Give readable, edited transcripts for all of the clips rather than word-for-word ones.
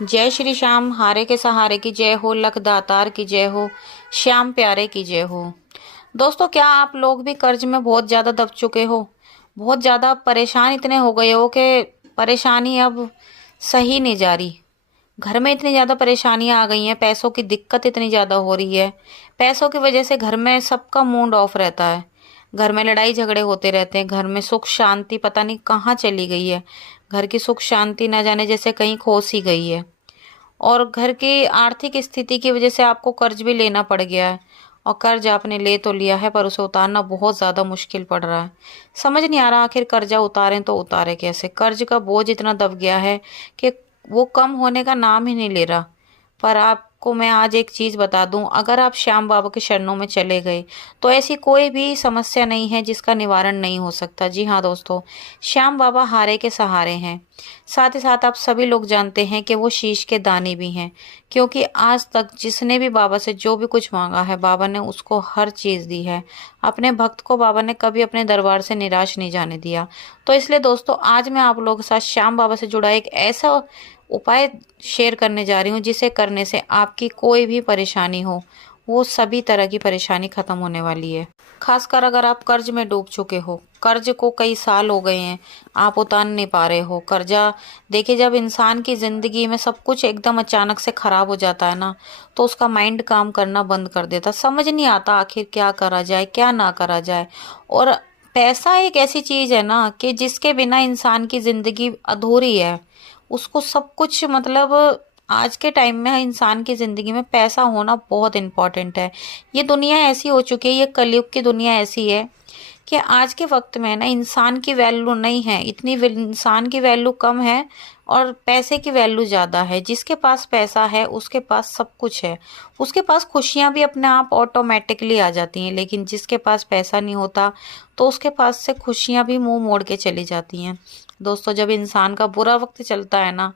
जय श्री श्याम, हारे के सहारे की जय हो, लख दातार की जय हो, श्याम प्यारे की जय हो। दोस्तों, क्या आप लोग भी कर्ज में बहुत ज्यादा दब चुके हो? बहुत ज्यादा परेशान इतने हो गए हो कि परेशानी अब सही नहीं जा रही। घर में इतनी ज्यादा परेशानियां आ गई हैं, पैसों की दिक्कत इतनी ज्यादा हो रही है। पैसों की वजह से घर में सबका मूड ऑफ रहता है। घर में लड़ाई झगड़े होते रहते हैं। घर में सुख शांति पता नहीं कहाँ चली गई है। घर की सुख शांति न जाने जैसे कहीं खो सी गई है। और घर की आर्थिक स्थिति की वजह से आपको कर्ज भी लेना पड़ गया है। और कर्ज आपने ले तो लिया है, पर उसे उतारना बहुत ज्यादा मुश्किल पड़ रहा है। समझ नहीं आ रहा आखिर कर्जा उतारें तो उतारे कैसे। कर्ज का बोझ इतना दब गया है कि वो कम होने का नाम ही नहीं ले रहा। पर आपको मैं आज एक चीज बता दूं, अगर आप श्याम बाबा के शरणों में चले गए तो ऐसी कोई भी समस्या नहीं है जिसका निवारण नहीं हो सकता। जी हाँ दोस्तों, श्याम बाबा हारे के सहारे हैं। साथ ही साथ आप सभी लोग जानते हैं कि वो शीश के दानी भी हैं, क्योंकि आज तक जिसने भी बाबा से जो भी कुछ मांगा है, बाबा ने उसको हर चीज दी है। अपने भक्त को बाबा ने कभी अपने दरबार से निराश नहीं जाने दिया। तो इसलिए दोस्तों, आज मैं आप लोगों के साथ श्याम बाबा से जुड़ा एक ऐसा उपाय शेयर करने जा रही हूँ जिसे करने से आपकी कोई भी परेशानी हो, वो सभी तरह की परेशानी खत्म होने वाली है। खासकर अगर आप कर्ज में डूब चुके हो, कर्ज को कई साल हो गए हैं, आप उतार नहीं पा रहे हो कर्जा। देखिए, जब इंसान की जिंदगी में सब कुछ एकदम अचानक से खराब हो जाता है ना, तो उसका माइंड काम करना बंद कर देता। समझ नहीं आता आखिर क्या करा जाए, क्या ना करा जाए। और पैसा एक ऐसी चीज है ना कि जिसके बिना इंसान की जिंदगी अधूरी है। उसको सब कुछ मतलब आज के टाइम में इंसान की जिंदगी में पैसा होना बहुत इम्पोर्टेंट है। ये दुनिया ऐसी हो चुकी है, ये कलयुग की दुनिया ऐसी है कि आज के वक्त में ना इंसान की वैल्यू नहीं है, इतनी इंसान की वैल्यू कम है और पैसे की वैल्यू ज्यादा है। जिसके पास पैसा है उसके पास सब कुछ है, उसके पास खुशियां भी अपने आप ऑटोमेटिकली आ जाती हैं। लेकिन जिसके पास पैसा नहीं होता तो उसके पास से खुशियां भी मुंह मोड़ के चली जाती हैं। दोस्तों, जब इंसान का बुरा वक्त चलता है ना,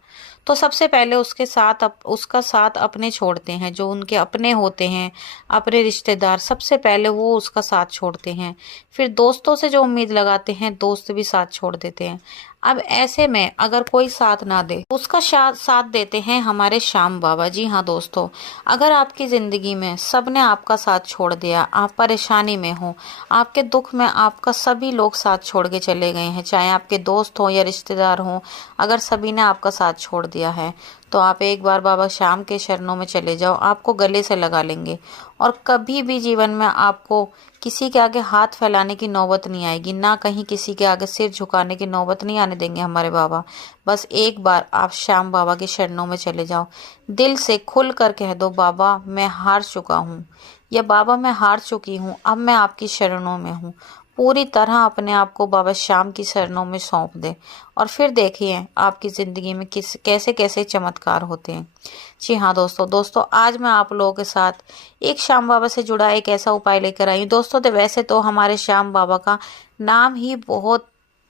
तो सबसे पहले उसके साथ उसका साथ अपने छोड़ते हैं, जो उनके अपने होते हैं, अपने रिश्तेदार, सबसे पहले वो उसका साथ छोड़ते हैं। फिर दोस्तों से जो उम्मीद लगाते हैं, दोस्त भी साथ छोड़ देते हैं। अब ऐसे में अगर कोई साथ ना दे, उसका साथ देते हैं हमारे श्याम बाबा। जी हाँ दोस्तों, अगर आपकी जिंदगी में सबने आपका साथ छोड़ दिया, आप परेशानी में हो, आपके दुख में आपका सभी लोग साथ छोड़ के चले गए हैं, चाहे आपके दोस्त हो या रिश्तेदार हो, अगर सभी ने आपका साथ छोड़ दिया है, तो आप एक बार बाबा श्याम के शरणों में चले जाओ, आपको गले से लगा लेंगे। और कभी भी जीवन में आपको किसी के आगे हाथ फैलाने की नौबत नहीं आएगी, ना कहीं किसी के आगे सिर झुकाने की नौबत नहीं आने देंगे हमारे बाबा। बस एक बार आप श्याम बाबा के शरणों में चले जाओ, दिल से खुल कर कह दो, बाबा मैं हार चुका हूँ, या बाबा मैं हार चुकी हूँ, अब मैं आपकी शरणों में हूँ। पूरी तरह अपने आप को बाबा श्याम की शरणों में सौंप दे और फिर देखिए आपकी जिंदगी में कैसे कैसे चमत्कार होते हैं। जी हाँ दोस्तों, आज मैं आप लोगों के साथ एक श्याम बाबा से जुड़ा एक ऐसा उपाय लेकर आई हूँ। दोस्तों, तो वैसे तो हमारे श्याम बाबा का नाम ही बहुत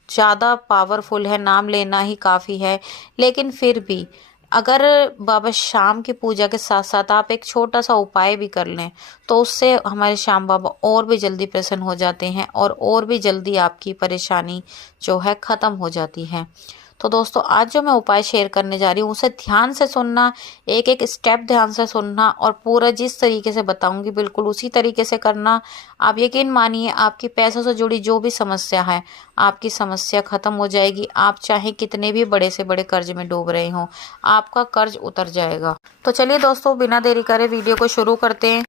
ज्यादा पावरफुल है, नाम लेना ही काफी है। लेकिन फिर भी अगर बाबा श्याम की पूजा के साथ साथ आप एक छोटा सा उपाय भी कर लें, तो उससे हमारे श्याम बाबा और भी जल्दी प्रसन्न हो जाते हैं और भी जल्दी आपकी परेशानी जो है खत्म हो जाती है। तो दोस्तों, आज जो मैं उपाय शेयर करने जा रही हूँ उसे ध्यान से सुनना, एक एक स्टेप ध्यान से सुनना और पूरा जिस तरीके से बताऊंगी बिल्कुल उसी तरीके से करना। आप यकीन मानिए, आपकी पैसों से जुड़ी जो भी समस्या है, आपकी समस्या खत्म हो जाएगी। आप चाहे कितने भी बड़े से बड़े कर्ज में डूब रहे हो, आपका कर्ज उतर जाएगा। तो चलिए दोस्तों, बिना देरी करे वीडियो को शुरू करते हैं।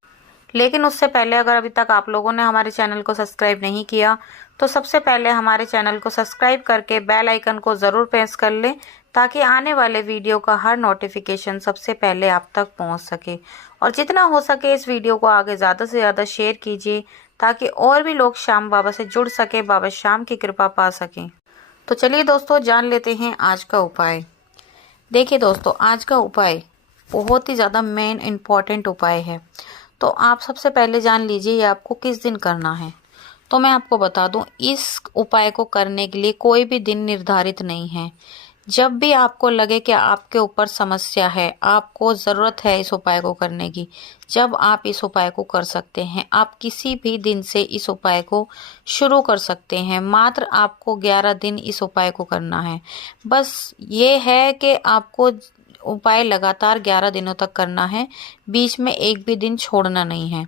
लेकिन उससे पहले अगर अभी तक आप लोगों ने हमारे चैनल को सब्सक्राइब नहीं किया, तो सबसे पहले हमारे चैनल को सब्सक्राइब करके बेल आइकन को ज़रूर प्रेस कर लें, ताकि आने वाले वीडियो का हर नोटिफिकेशन सबसे पहले आप तक पहुंच सके। और जितना हो सके इस वीडियो को आगे ज़्यादा से ज़्यादा शेयर कीजिए, ताकि और भी लोग श्याम बाबा से जुड़ सके, बाबा श्याम की कृपा पा सकें। तो चलिए दोस्तों, जान लेते हैं आज का उपाय। देखिए दोस्तों, आज का उपाय बहुत ही ज़्यादा मेन इम्पॉर्टेंट उपाय है। तो आप सबसे पहले जान लीजिए ये आपको किस दिन करना है। तो मैं आपको बता दूं, इस उपाय को करने के लिए कोई भी दिन निर्धारित नहीं है। जब भी आपको लगे कि आपके ऊपर समस्या है, आपको ज़रूरत है इस उपाय को करने की, जब आप इस उपाय को कर सकते हैं। आप किसी भी दिन से इस उपाय को शुरू कर सकते हैं। मात्र आपको 11 दिन इस उपाय को करना है। बस ये है कि आपको उपाय लगातार 11 दिनों तक करना है, बीच में एक भी दिन छोड़ना नहीं है,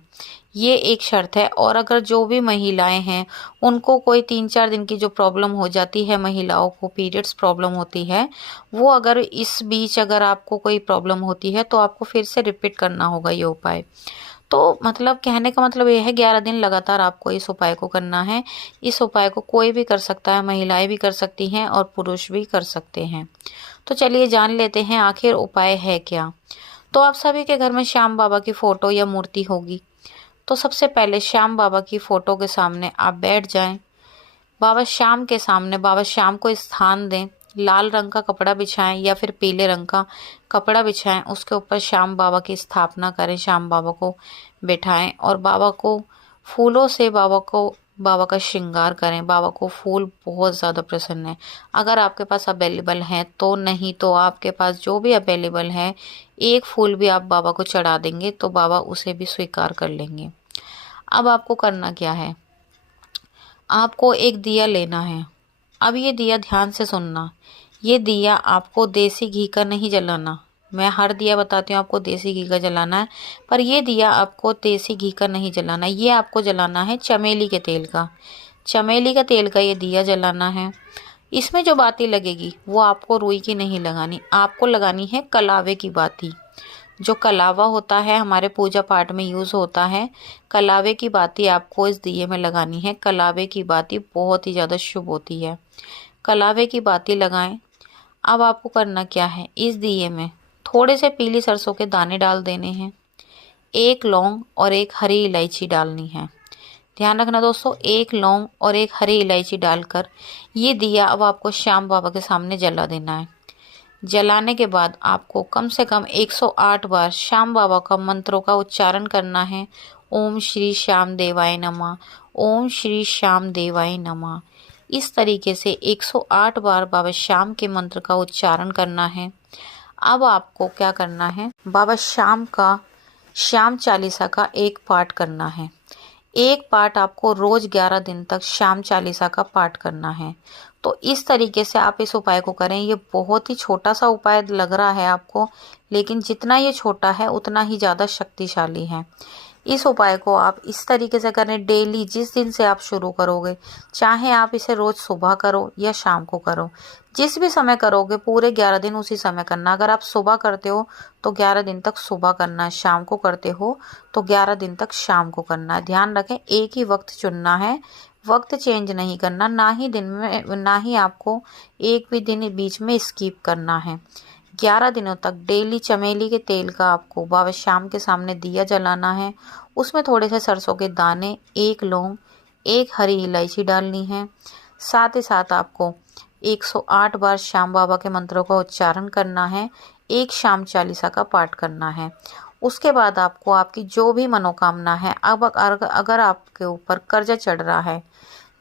ये एक शर्त है। और अगर जो भी महिलाएं हैं उनको कोई 3-4 दिन की जो प्रॉब्लम हो जाती है, महिलाओं को पीरियड्स प्रॉब्लम होती है, वो अगर इस बीच अगर आपको कोई प्रॉब्लम होती है तो आपको फिर से रिपीट करना होगा ये उपाय। तो मतलब कहने का मतलब ये है 11 दिन लगातार आपको इस उपाय को करना है। इस उपाय को कोई भी कर सकता है, महिलाएं भी कर सकती हैं और पुरुष भी कर सकते हैं। तो चलिए जान लेते हैं आखिर उपाय है क्या। तो आप सभी के घर में श्याम बाबा की फोटो या मूर्ति होगी। तो सबसे पहले श्याम बाबा की फोटो के सामने आप बैठ जाएं। बाबा श्याम के सामने बाबा श्याम को स्थान दें। लाल रंग का कपड़ा बिछाएं या फिर पीले रंग का कपड़ा बिछाएं, उसके ऊपर श्याम बाबा की स्थापना करें, श्याम बाबा को बिठाएं और बाबा को फूलों से बाबा का श्रृंगार करें। बाबा को फूल बहुत ज़्यादा पसंद है। अगर आपके पास अवेलेबल है तो, नहीं तो आपके पास जो भी अवेलेबल है एक फूल भी आप बाबा को चढ़ा देंगे तो बाबा उसे भी स्वीकार कर लेंगे। अब आपको करना क्या है, आपको एक दिया लेना है। अब ये दिया ध्यान से सुनना, ये दिया आपको देसी घी का नहीं जलाना। मैं हर दिया बताती हूँ आपको देसी घी का जलाना है, पर ये दिया आपको देसी घी का नहीं जलाना, ये आपको जलाना है चमेली के तेल का। चमेली का तेल का ये दिया जलाना है। इसमें जो बाती लगेगी वो आपको रुई की नहीं लगानी, आपको लगानी है कलावे की बाती। जो कलावा होता है हमारे पूजा पाठ में यूज़ होता है, कलावे की बाती आपको इस दिए में लगानी है। कलावे की बाती बहुत ही ज़्यादा शुभ होती है। कलावे की बाती लगाएं। अब आपको करना क्या है, इस दिए में थोड़े से पीली सरसों के दाने डाल देने हैं, एक लौंग और एक हरी इलायची डालनी है। ध्यान रखना दोस्तों, एक लौंग और एक हरी इलायची डालकर ये दिया अब आपको श्याम बाबा के सामने जला देना है। जलाने के बाद आपको कम से कम 108 बार श्याम बाबा का मंत्रों का उच्चारण करना है। ओम श्री श्याम देवाय नमः, ओम श्री श्याम देवाय नमः। इस तरीके से 108 बार बाबा श्याम के मंत्र का उच्चारण करना है। अब आपको क्या करना है, बाबा श्याम का श्याम चालीसा का एक पाठ करना है। एक पाठ आपको रोज 11 दिन तक श्याम चालीसा का पाठ करना है। तो इस तरीके से आप इस उपाय को करें। ये बहुत ही छोटा सा उपाय लग रहा है आपको, लेकिन जितना ये छोटा है उतना ही ज़्यादा शक्तिशाली है। इस उपाय को आप इस तरीके से करें डेली, जिस दिन से आप शुरू करोगे, चाहे आप इसे रोज सुबह करो या शाम को करो, जिस भी समय करोगे पूरे 11 दिन उसी समय करना। अगर आप सुबह करते हो तो 11 दिन तक सुबह करना है, शाम को करते हो तो 11 दिन तक शाम को करना है। ध्यान रखें, एक ही वक्त चुनना है, वक्त चेंज नहीं करना, ना ही दिन में, ना ही आपको एक भी दिन बीच में स्किप करना है। 11 दिनों तक डेली चमेली के तेल का आपको बाबा श्याम के सामने दिया जलाना है। उसमें थोड़े से सरसों के दाने, एक लौंग, एक हरी इलायची डालनी है। साथ ही साथ आपको 108 बार श्याम बाबा के मंत्रों का उच्चारण करना है, एक श्याम चालीसा का पाठ करना है। उसके बाद आपको आपकी जो भी मनोकामना है, अब अगर आपके ऊपर कर्जा चढ़ रहा है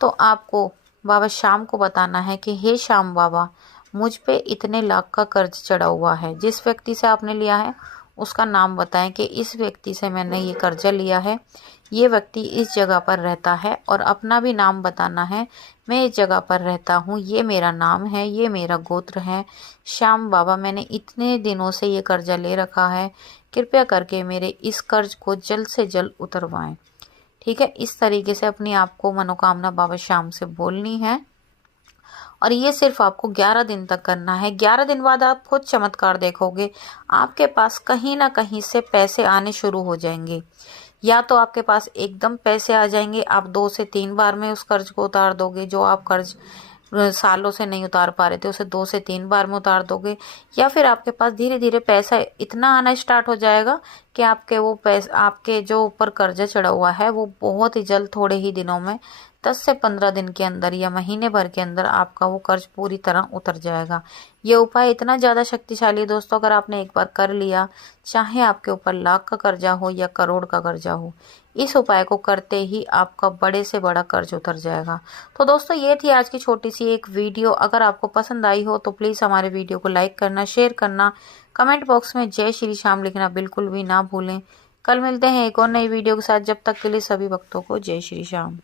तो आपको बाबा श्याम को बताना है कि हे श्याम बाबा, मुझ पे इतने लाख का कर्ज चढ़ा हुआ है। जिस व्यक्ति से आपने लिया है उसका नाम बताएं कि इस व्यक्ति से मैंने ये कर्जा लिया है, ये व्यक्ति इस जगह पर रहता है, और अपना भी नाम बताना है, मैं इस जगह पर रहता हूँ, ये मेरा नाम है, ये मेरा गोत्र है। श्याम बाबा, मैंने इतने दिनों से ये कर्जा ले रखा है, कृपया करके मेरे इस कर्ज को जल्द से जल्द उतरवाएं। ठीक है, इस तरीके से अपनी आपको मनोकामना बाबा श्याम से बोलनी है, और ये सिर्फ आपको 11 दिन तक करना है। 11 दिन बाद आप खुद चमत्कार देखोगे, आपके पास कहीं ना कहीं से पैसे आने शुरू हो जाएंगे। या तो आपके पास एकदम पैसे आ जाएंगे, आप 2 से 3 बार में उस कर्ज को उतार दोगे। जो आप कर्ज सालों से नहीं उतार पा रहे थे उसे 2 से 3 बार में उतार दोगे। या फिर आपके पास धीरे धीरे पैसा इतना आना स्टार्ट हो जाएगा कि आपके वो पैसे, आपके जो ऊपर कर्जा चढ़ा हुआ है वो बहुत ही जल्द, थोड़े ही दिनों में, 10 से 15 दिन के अंदर या महीने भर के अंदर आपका वो कर्ज पूरी तरह उतर जाएगा। ये उपाय इतना ज़्यादा शक्तिशाली है दोस्तों, अगर आपने एक बार कर लिया, चाहे आपके ऊपर लाख का कर्जा हो या करोड़ का कर्जा हो, इस उपाय को करते ही आपका बड़े से बड़ा कर्ज उतर जाएगा। तो दोस्तों, ये थी आज की छोटी सी एक वीडियो। अगर आपको पसंद आई हो तो प्लीज़ हमारे वीडियो को लाइक करना, शेयर करना, कमेंट बॉक्स में जय श्री श्याम लिखना बिल्कुल भी ना भूलें। कल मिलते हैं एक और नई वीडियो के साथ। जब तक के लिए सभी भक्तों को जय श्री श्याम।